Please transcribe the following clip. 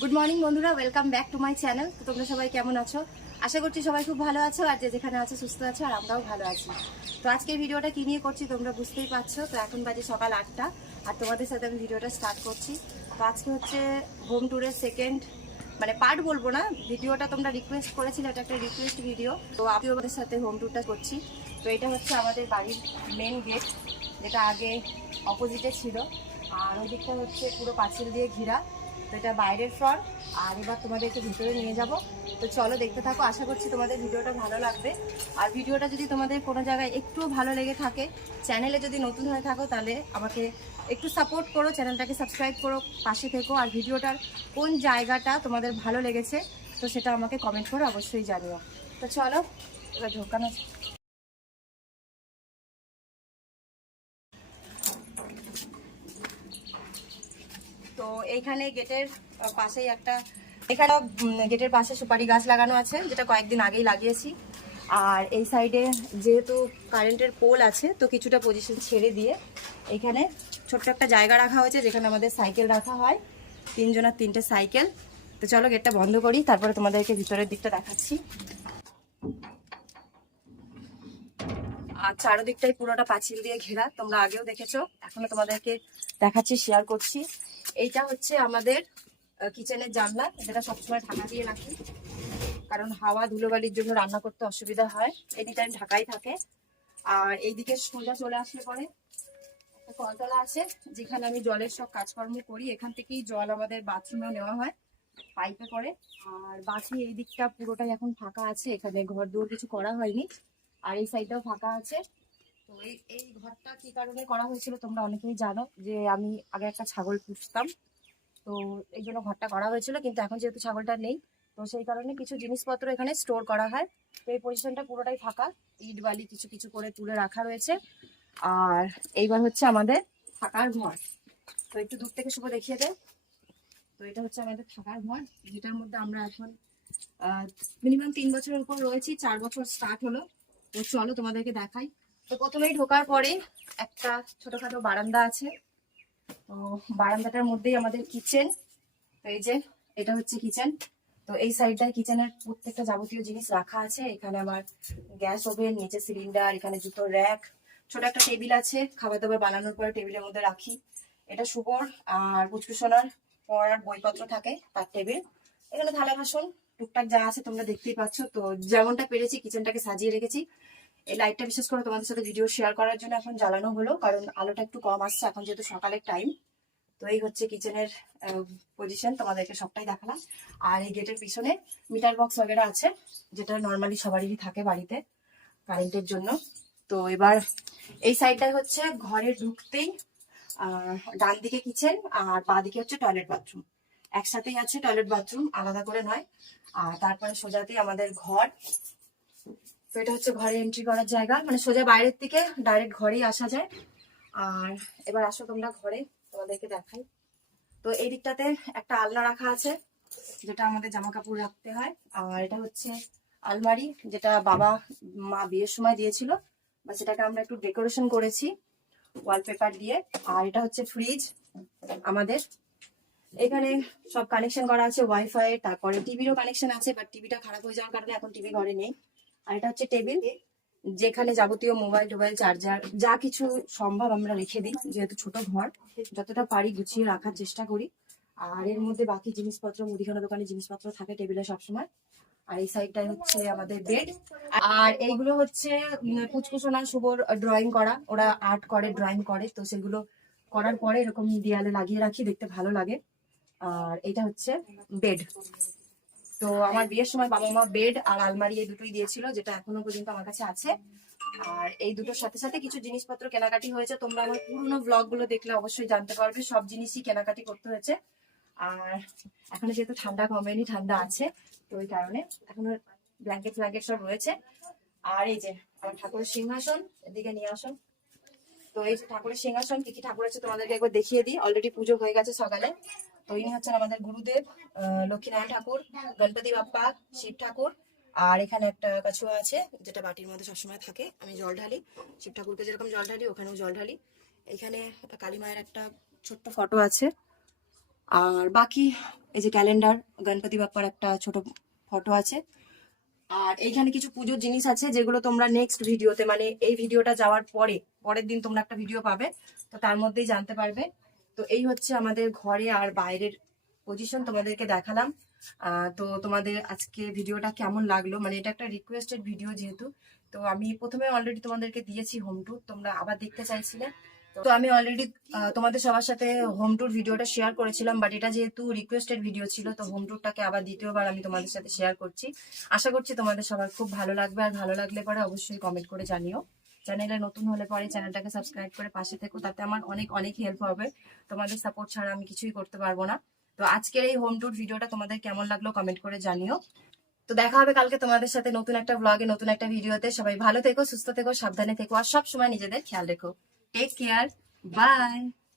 Good morning বন্ধুরা welcome back to my channel তো তোমরা সবাই কেমন আছো? আশা করছি সবাই খুব ভালো আছো আর যে যেখানে আছো, সুস্থ আছো আর আমরাও ভালো আছি। তো আজকে ভিডিওটা কি নিয়ে করছি তোমরা বুঝতেই পারছ। তো এখন বাজে সকাল আটটা আর তোমাদের সাথে আমি ভিডিওটা স্টার্ট করছি। তো আজকে হচ্ছে হোম ট্যুরের সেকেন্ড মানে পার্ট বলব না, ভিডিওটা তোমরা রিকোয়েস্ট করেছিলে, এটা একটা রিকোয়েস্ট ভিডিও তো আমিও ওদের সাথে হোম ট্যুরটা করছি। তো এটা হচ্ছে আমাদের বাড়ির মেন গেট যেটা আগে অপোজিটে ছিল। আর ওই দিকটা হচ্ছে পুরো পাঁচিল দিয়ে ঘেরা। তো এটা বাইরের ফ্রন্ট আর এবার তোমাদেরকে ভিতরে নিয়ে যাব। তো চলো দেখতে থাকো, আশা করছি তোমাদের ভিডিওটা ভালো লাগবে। আর ভিডিওটা যদি তোমাদের কোনো জায়গায় একটু ভালো লেগে থাকে চ্যানেলে যদি নতুন হয়ে থাকো, তাহলে আমাকে একটু সাপোর্ট করো চ্যানেলটাকে সাবস্ক্রাইব করো, পাশে থেকো। আর ভিডিওটার কোন জায়গাটা তোমাদের ভালো লেগেছে, তো সেটা আমাকে কমেন্ট করে অবশ্যই জানিও। তো চলো, এবার ঢোকানো তো এইখানে গেটের পাশেই একটা এখানে গেটের পাশে সুপারি গাছ লাগানো আছে, যেটা কয়েকদিন আগেই লাগিয়েছি। আর এই সাইডে যেহেতু কারেন্টের পোল আছে, তো কিছুটা পজিশন ছেড়ে দিয়ে এখানে ছোট্ট একটা জায়গা রাখা হয়েছে, যেখানে আমাদের সাইকেল রাখা হয়। তিনজনের তিনটে সাইকেল। তো চলো গেটটা বন্ধ করি, তারপরে তোমাদেরকে ভিতরের দিকটা দেখাচ্ছি। আর চারোদিকটাই পুরোটা পাঁচিল দিয়ে ঘেরা, তোমরা আগেও দেখেছ, এখনও তোমাদেরকে দেখাচ্ছি শেয়ার করছি। এইটা হচ্ছে আমাদের কিচেনের জানলা, যেটা সবসময় ঢাকা দিয়ে রাখি। কারণ হাওয়া ধুলোবালির জন্য রান্না করতে অসুবিধা হয়। এনি টাইম ঢাকাই থাকে। আর এইদিকে সোজা চলে আসলে পরে একটা কলতলা আছে, যেখানে আমি জলের সব কাজকর্ম করি। এখান থেকেই জল আমাদের বাথরুমেও নেওয়া হয় পাইপে করে। আর বাকি এই দিকটা পুরোটাই এখন ফাঁকা আছে। এখানে ঘর দুয়ার কিছু করা হয়নি। আর এই সাইডটাও ফাঁকা আছে। তো এই এই ঘরটা কি কারণে করা হয়েছিল তোমরা অনেকেই জানো যে আমি আগে একটা ছাগল পুষতাম। তো এই জন্য ঘরটা করা হয়েছিল, কিন্তু এখন যেহেতু ছাগলটা নেই, তো সেই কারণে কিছু জিনিসপত্র এখানে স্টোর করা হয়। তো এই পজিশনটা পুরোটাই ফাঁকা, ইট বালি কিছু কিছু করে তুলে রাখা রয়েছে। আর এইবার হচ্ছে আমাদের থাকার ঘর। তো একটু দূর থেকে শুভ দেখিয়ে দে। তো এটা হচ্ছে আমাদের থাকার ঘর, যেটার মধ্যে আমরা এখন মিনিমাম তিন বছরের উপর রয়েছি, চার বছর স্টার্ট হলো। তো চলো তোমাদেরকে দেখাই। তো প্রথমেই ঢোকার পরে একটা ছোটখাটো বারান্দা আছে। তো বারান্দাটার মধ্যেই আমাদের কিচেন তো এই যে, এটা হচ্ছে কিচেন তো এই সাইডটায় কিচেনের প্রত্যেকটা যাবতীয় জিনিস রাখা আছে। এখানে আমার গ্যাস ওভেন, নিচে সিলিন্ডার এখানে জুতো র্যাক ছোট একটা টেবিল আছে। খাবার দাবার বানানোর পরে টেবিলের মধ্যে রাখি। এটা শুভর আর পুচকুসোনার পড়ার বইপত্র থাকে তার টেবিল এখানে থালা বাসন, টুকটাক যা আছে তোমরা দেখতেই পাচ্ছ। তো যেমনটা পেরেছি কিচেনটাকে সাজিয়ে রেখেছি। এই লাইটটা বিশেষ করে তোমাদের সাথে ভিডিও শেয়ার করার জন্য এখন জ্বালানো হলো কারণ আলোটা একটু কম আসছে এখন যেহেতু সকালের টাইম তো এই হচ্ছে কিচেনের পজিশন তোমাদেরকে সবটাই দেখালাম আর এই গেটের পিছনে মিটার বক্স वगैरह আছে যেটা নর্মালি সবারই থাকে বাড়িতে কারেন্টের জন্য তো এবার এই সাইডটাই হচ্ছে ঘরে ঢুকতেই আহ, ডান দিকে কিচেন আর বাঁ দিকে হচ্ছে টয়লেট বাথরুম একসাথেই আছে টয়লেট বাথরুম আলাদা করে নয় আর তারপরে সোজাতেই আমাদের ঘর তো এটা হচ্ছে ঘরে এন্ট্রি করার জায়গা। মানে সোজা বাইরের থেকে ডাইরেক্ট ঘরেই আসা যায়। আর এবার আসো তোমরা ঘরে, তোমাদেরকে দেখাই। তো এই দিকটাতে একটা আলনা রাখা আছে, যেটা আমাদের জামা কাপড় রাখতে হয়। আর এটা হচ্ছে আলমারি, যেটা বাবা, মা বিয়ের সময় দিয়েছিল। বা সেটাকে আমরা একটু ডেকোরেশন করেছি ওয়ালপেপার দিয়ে। আর এটা হচ্ছে ফ্রিজ আমাদের। এখানে সব কানেকশন করা আছে ওয়াইফাই তারপরে টিভিরও কানেকশন আছে বাট টিভিটা খারাপ হয়ে যাওয়ার কারণে এখন টিভি ঘরে নেই। আর এটা হচ্ছে টেবিল, যেখানে যাবতীয় মোবাইল টোবাইল, চার্জার, যা কিছু সম্ভব আমরা রেখে দিই, যেহেতু ছোট ঘর। যতটা পারি গুছিয়ে রাখার চেষ্টা করি। আর এর মধ্যে বাকি জিনিসপত্র, মুদিখানা দোকানে জিনিসপত্র থাকে টেবিলে সবসময়। আর এই সাইডটাই হচ্ছে আমাদের বেড। আর এইগুলো হচ্ছে কুচকুচোনা শুভর ড্রয়িং করা। ওরা আর্ট করে ড্রয়িং করে। তো সেগুলো করার পরে এরকম দেয়ালে লাগিয়ে রাখি, দেখতে ভালো লাগে। আর এটা হচ্ছে বেড তো আমার বিয়ের সময় বাবা মা বেড আর আলমারি এই দুটোই দিয়েছিল, যেটা এখনও পর্যন্ত আমার কাছে আছে। আর এই দুটোর সাথে সাথে কিছু জিনিসপত্র কেনাকাটি হয়েছে। তোমরা আমার পুরোনো ব্লগগুলো দেখলে অবশ্যই জানতে পারবে, সব জিনিসই কেনাকাটি করতে হয়েছে। আর এখনও যেহেতু ঠান্ডা কমেনি, ঠান্ডা আছে, তো ওই কারণে এখনও ব্ল্যাঙ্কেট ফ্ল্যাঙ্কেট সব রয়েছে। আর এই যে আমার ঠাকুরের সিংহাসন, এদিকে নিয়ে আসুন তো এই যে ঠাকুরের সিংহাসন, কি কি ঠাকুর আছে তোমাদেরকে একবার দেখিয়ে দিই। অলরেডি পুজো হয়ে গেছে সকালে। তো ইনি হচ্ছেন আমাদের গুরুদেব লক্ষ্মীনারায়ণ ঠাকুর, গণপতি বাপ্পা, শিব ঠাকুর, আর এখানে একটা কাছুয়া আছে যেটা বাটির মধ্যে সবসময় থাকে। আমি জল ঢালি, শিব ঠাকুরকে যেরকম জল ঢালি, ওখানেও জল ঢালি। এখানে কালী মায়ের একটা ছোট্ট ফটো আছে। আর বাকি এই যে ক্যালেন্ডার, গণপতি বাপ্পার একটা ছোট ফটো আছে। আর এইখানে কিছু পুজোর জিনিস আছে যেগুলো তোমরা নেক্সট ভিডিওতে মানে এই ভিডিওটা যাওয়ার পরে, পরের দিন তোমরা একটা ভিডিও পাবে, তো তার মধ্যেই জানতে পারবে। তো এই হচ্ছে আমাদের ঘরে আর বাইরের পজিশন তোমাদেরকে দেখালাম। তো তোমাদের আজকে ভিডিওটা কেমন লাগল? মানে এটা একটা রিকোয়েস্টেড ভিডিও যেহেতু। তো আমি প্রথমে অলরেডি তোমাদেরকে দিয়েছি হোম ট্যুর তোমরা আবার দেখতে চাইছিলে। তো আমি অলরেডি তোমাদের সবার সাথে হোম ট্যুর ভিডিওটা শেয়ার করেছিলাম বাট এটা যেহেতু রিকোয়েস্টেড ভিডিও ছিল, তো হোম ট্যুরটাকে আবার দ্বিতীয়বার আমি তোমাদের সাথে শেয়ার করছি। আশা করছি তোমাদের সবার খুব ভালো লাগবে, আর ভালো লাগলে পরে অবশ্যই কমেন্ট করে জানিও। চ্যানেলে নতুন হলে পরে চ্যানেলটাকে সাবস্ক্রাইব করে পাশে থেকো, তাতে আমার অনেক অনেক হেল্প হবে। তোমাদের সাপোর্ট ছাড়া আমি কিছুই করতে পারব না। তো আজকের এই হোম ট্যুর ভিডিওটা তোমাদের কেমন লাগল কমেন্ট করে জানিও। তো দেখা হবে কালকে তোমাদের সাথে নতুন একটা ব্লগে নতুন একটা ভিডিওতে সবাই ভালো থেকো, সুস্থ থেকো, সাবধানে থেকো, আর সব সময় নিজেদের খেয়াল রেখো। Take care bye